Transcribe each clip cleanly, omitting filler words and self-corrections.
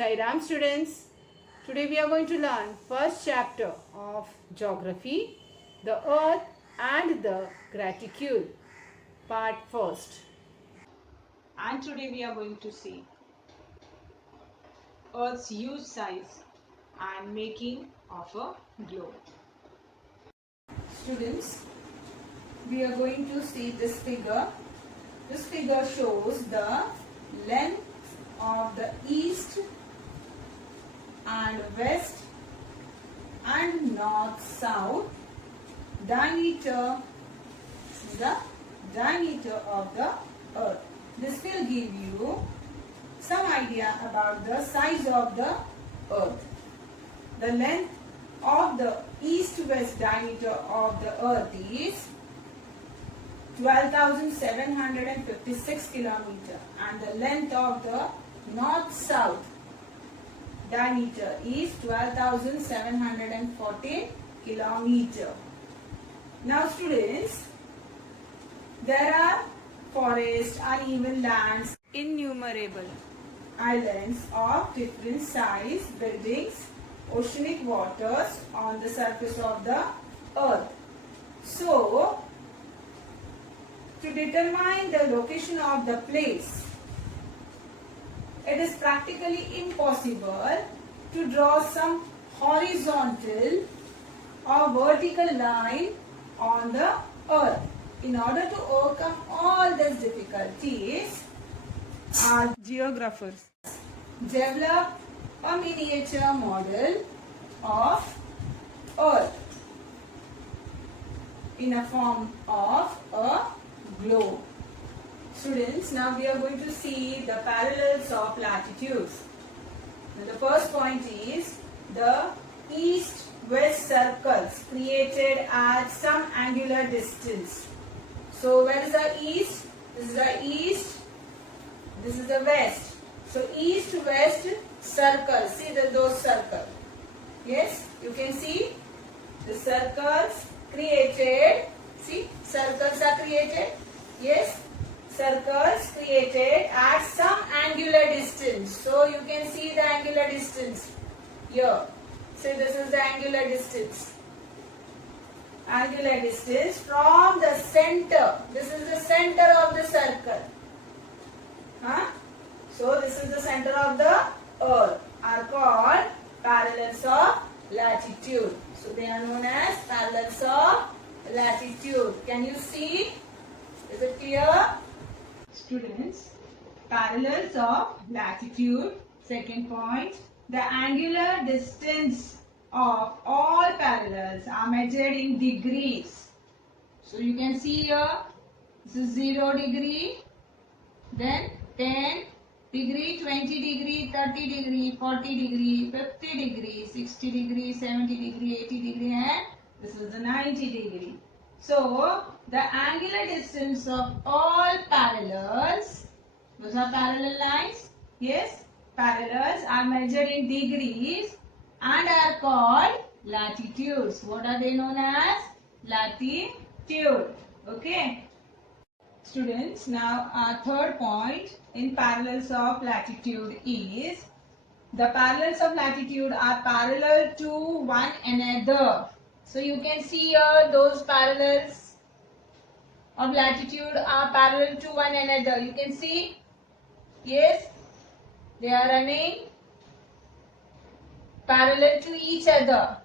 Sai Ram students. Today we are going to learn first chapter of geography, the earth and the gratitude, part first. And today we are going to see earth's huge size and making of a globe. Students, we are going to see this figure. This figure shows the length of the east and west and north south diameter, the diameter of the earth. This will give you some idea about the size of the earth. The length of the east-west diameter of the earth is 12,756 kilometer and the length of the north-south diameter is 12,714 kilometer. Now students, there are forests, uneven lands, innumerable islands of different size, buildings, oceanic waters on the surface of the earth. So, to determine the location of the place, it is practically impossible to draw some horizontal or vertical line on the earth. In order to overcome all these difficulties, our geographers developed a miniature model of earth in a form of a globe. Students, now we are going to see the parallels of latitudes. Now the first point is the east-west circles created at some angular distance. So where is the east? This is the east. This is the west. So east-west circles. See those circles. Yes, you can see the circles created. See, circles are created. Yes, circles created at some angular distance. So you can see the angular distance here. So this is the angular distance. Angular distance from the center. This is the center of the circle. So this is the center of the earth. Are called parallels of latitude. So they are known as parallels of latitude. Can you see? Is it clear? Students, parallels of latitude. Second point, the angular distance of all parallels are measured in degrees. So you can see here, this is 0 degree, then 10 degree, 20 degree, 30 degree, 40 degree, 50 degree, 60 degree, 70 degree, 80 degree, and this is the 90 degree. So the angular distance of all parallels, those are parallel lines, yes, parallels are measured in degrees and are called latitudes. What are they known as? Latitude. Okay. Students, now our third point in parallels of latitude is the parallels of latitude are parallel to one another. So you can see here those parallels of latitude are parallel to one another. You can see, yes, they are running parallel to each other.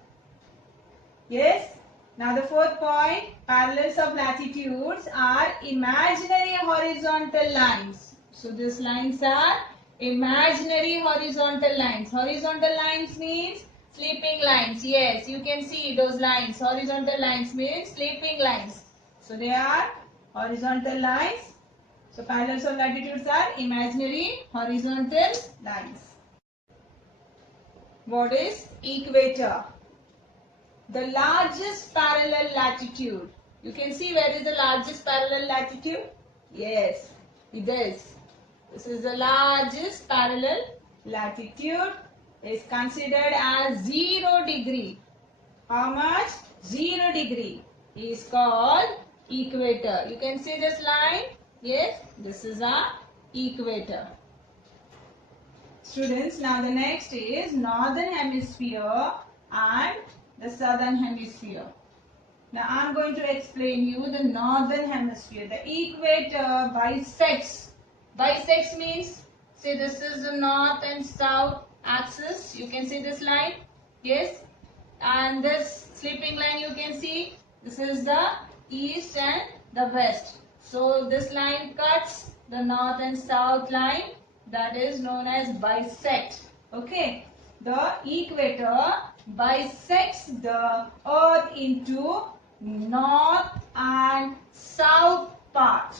Yes. Now the fourth point, parallels of latitudes are imaginary horizontal lines. So these lines are imaginary horizontal lines. Horizontal lines means sleeping lines. Yes, you can see those lines. Horizontal lines means sleeping lines. So they are horizontal lines. So parallels of latitudes are imaginary horizontal lines. What is equator? The largest parallel latitude. You can see where is the largest parallel latitude? Yes, it is. This is the largest parallel latitude. Is considered as 0 degree. How much? 0 degree is called equator. You can see this line. Yes, this is our equator. Students, now the next is northern hemisphere and the southern hemisphere. Now I am going to explain you the northern hemisphere. The equator bisects. Bisects means, say this is the north and south axis. You can see this line. Yes. And this sleeping line you can see. This is the east and the west. So this line cuts the north and south line. That is known as bisect. Okay. The equator bisects the earth into north and south part.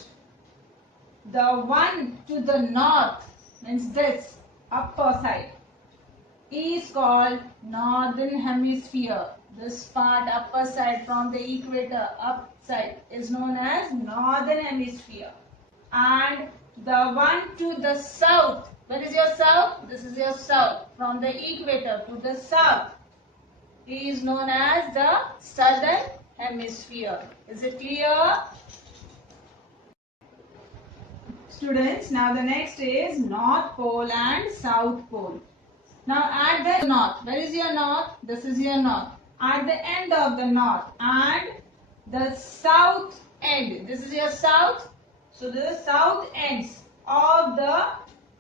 The one to the north, means this upper side, is called northern hemisphere. This part upper side from the equator upside is known as northern hemisphere. And the one to the south, where is your south? This is your south. From the equator to the south is known as the southern hemisphere. Is it clear? Students, now the next is North Pole and South Pole. Now at the north, where is your north? This is your north. At the end of the north and the south end, this is your south. So the south ends of the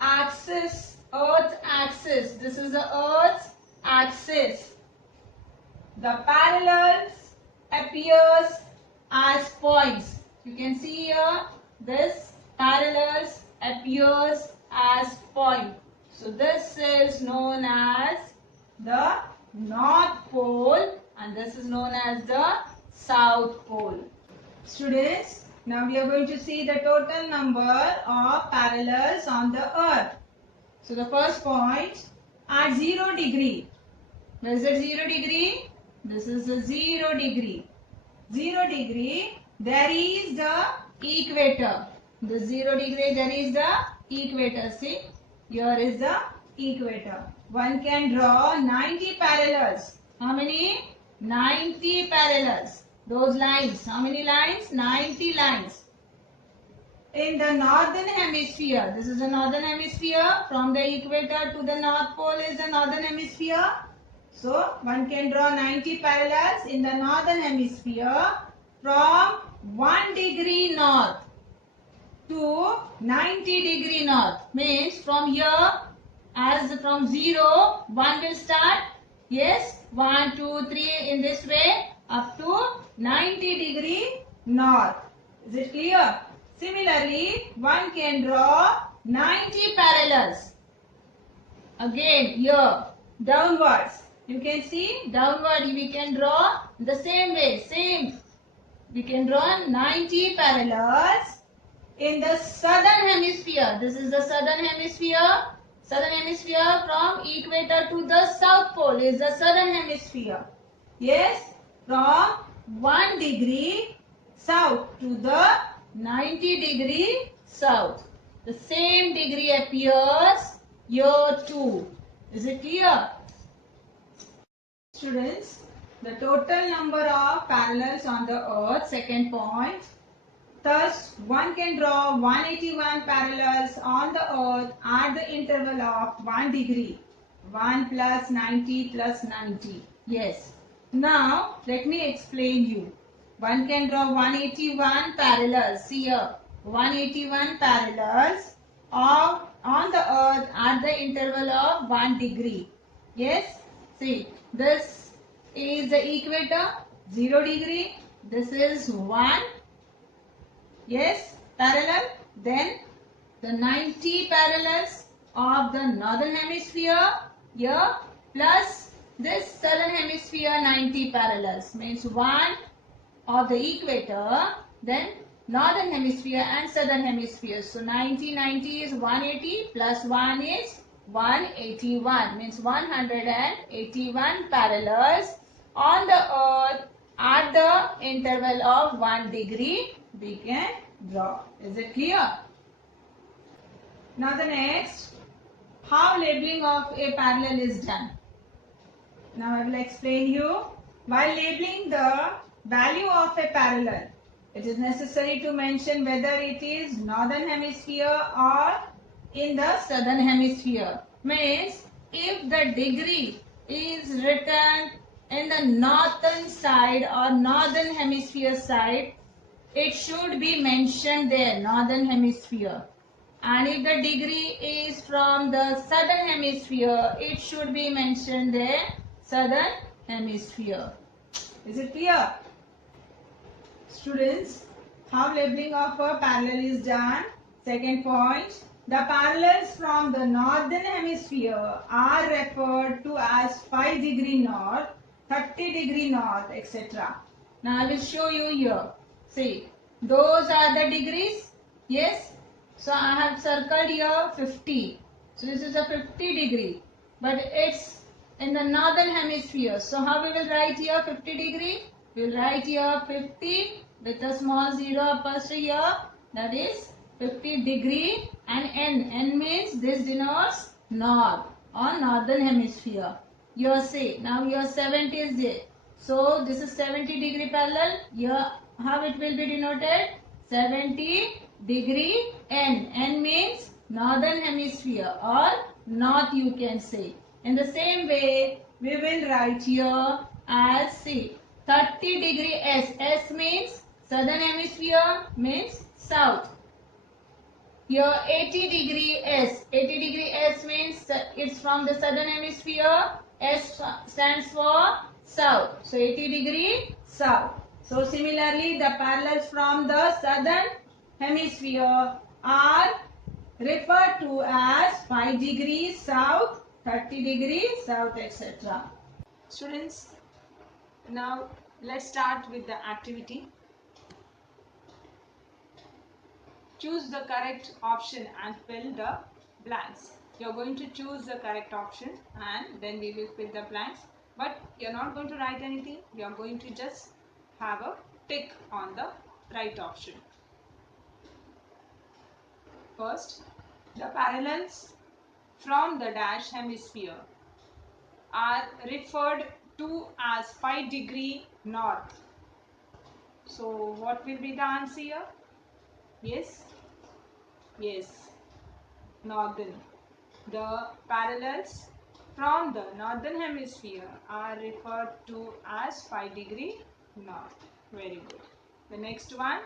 axis, earth axis. This is the earth's axis. The parallels appears as points. You can see here this parallels appears as point. So this is known as the North Pole and this is known as the South Pole. Students, now we are going to see the total number of parallels on the earth. So the first point at 0 degree. Where is it 0 degree? This is the 0 degree. 0 degree, there is the equator. The 0 degree, there is the equator. See, here is the equator. One can draw 90 parallels. How many? 90 parallels. Those lines. How many lines? 90 lines. In the northern hemisphere, this is the northern hemisphere. From the equator to the North Pole is the northern hemisphere. So, one can draw 90 parallels in the northern hemisphere from 1 degree north to 90 degree north. Means from here, as from 0, 1 will start. Yes, 1, 2, 3 in this way up to 90 degree north. Is it clear? Similarly, one can draw 90 parallels. Again, here, downwards. You can see downward we can draw the same way, same. We can draw 90 parallels in the southern hemisphere. This is the southern hemisphere. Southern hemisphere from equator to the South Pole is the southern hemisphere. Yes, from 1 degree south to the 90 degree south. The same degree appears here too. Is it clear? Students, the total number of parallels on the earth, second point. Thus, one can draw 181 parallels on the earth at the interval of 1 degree. 1 plus 90 plus 90. Yes. Now, let me explain you. One can draw 181 parallels. See here. 181 parallels on the earth at the interval of 1 degree. Yes. See, this is the equator, 0 degree. This is 1. Yes, parallel. Then the 90 parallels of the northern hemisphere here plus this southern hemisphere 90 parallels. Means 1 of the equator, then northern hemisphere and southern hemisphere. So 90 is 180 plus 1 is 181. Means 181 parallels on the earth at the interval of 1 degree we can draw. Is it clear? Now the next, how labeling of a parallel is done. Now I will explain you. While labeling the value of a parallel, it is necessary to mention whether it is northern hemisphere or in the southern hemisphere. means if the degree is written in the northern side or northern hemisphere side, it should be mentioned there, northern hemisphere. And if the degree is from the southern hemisphere, it should be mentioned there, southern hemisphere. Is it clear? Students, how labeling of a parallel is done? Second point, the parallels from the northern hemisphere are referred to as 5 degree north, 30 degree north, etc. Now I will show you here. See, those are the degrees. Yes. So I have circled here 50. So this is a 50 degree. But it's in the northern hemisphere. So how we will write here 50 degree? We will write here 50 with a small 0 apostrophe here. That is 50 degree and N. N means this denotes north or northern hemisphere. Your say. Now your 70 is there. So this is 70 degree parallel. Here how it will be denoted? 70 degree N. N means northern hemisphere or north you can say. In the same way, we will write here as C. 30 degree S. S means southern hemisphere means south. Here 80 degree S. 80 degree S means it's from the southern hemisphere. S stands for south. So 80 degree south. So similarly, the parallels from the southern hemisphere are referred to as 5 degrees south, 30 degrees south, etc. Students, now let's start with the activity. Choose the correct option and fill the blanks. You're going to choose the correct option and then we will fill the blanks. But you're not going to write anything. You're going to just have a tick on the right option. First, the parallels from the dash hemisphere are referred to as 5 degree north. So what will be the answer here? Yes? Yes, northern. The parallels from the northern hemisphere are referred to as 5 degree north. Very good. The next one,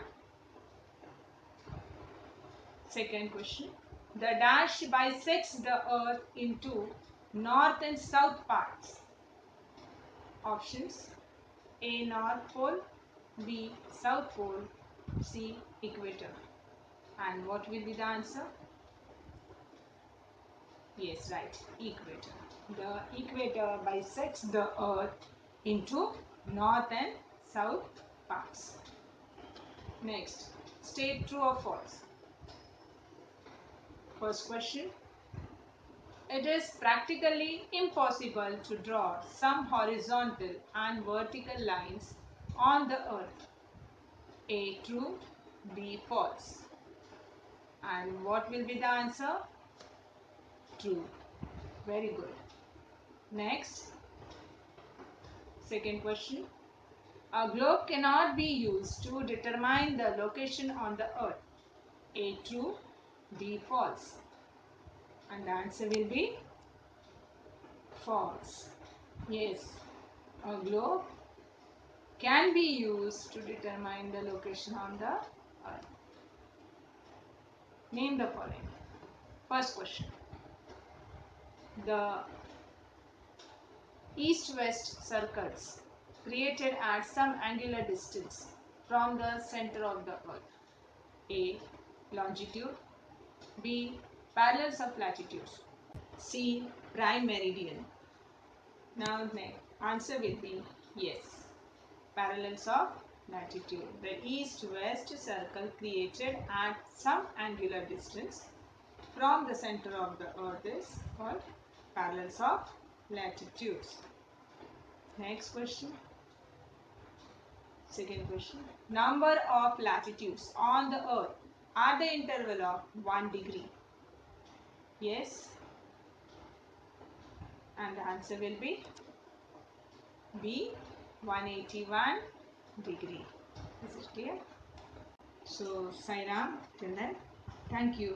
second question. The dash bisects the earth into north and south parts. Options: A. North Pole, B. South Pole, C. Equator. And what will be the answer? Yes, right, equator. The equator bisects the earth into north and south parts. Next, state true or false. First question. It is practically impossible to draw some horizontal and vertical lines on the earth. A. True, B. False. And what will be the answer? True. Very good. Next, second question. A globe cannot be used to determine the location on the earth. A. True, B. False. And the answer will be false. Yes, a globe can be used to determine the location on the earth. Name the following. First question. The east-west circles created at some angular distance from the center of the earth. A. Longitude, B. Parallels of latitudes, C. Prime meridian. Now the answer will be yes, parallels of latitude. The east-west circle created at some angular distance from the center of the earth is called parallels of latitudes. Next question. Second question. Number of latitudes on the earth at the interval of 1 degree. Yes. And the answer will be B. 181 degree. Is it clear? So, Sai Ram, till then, thank you.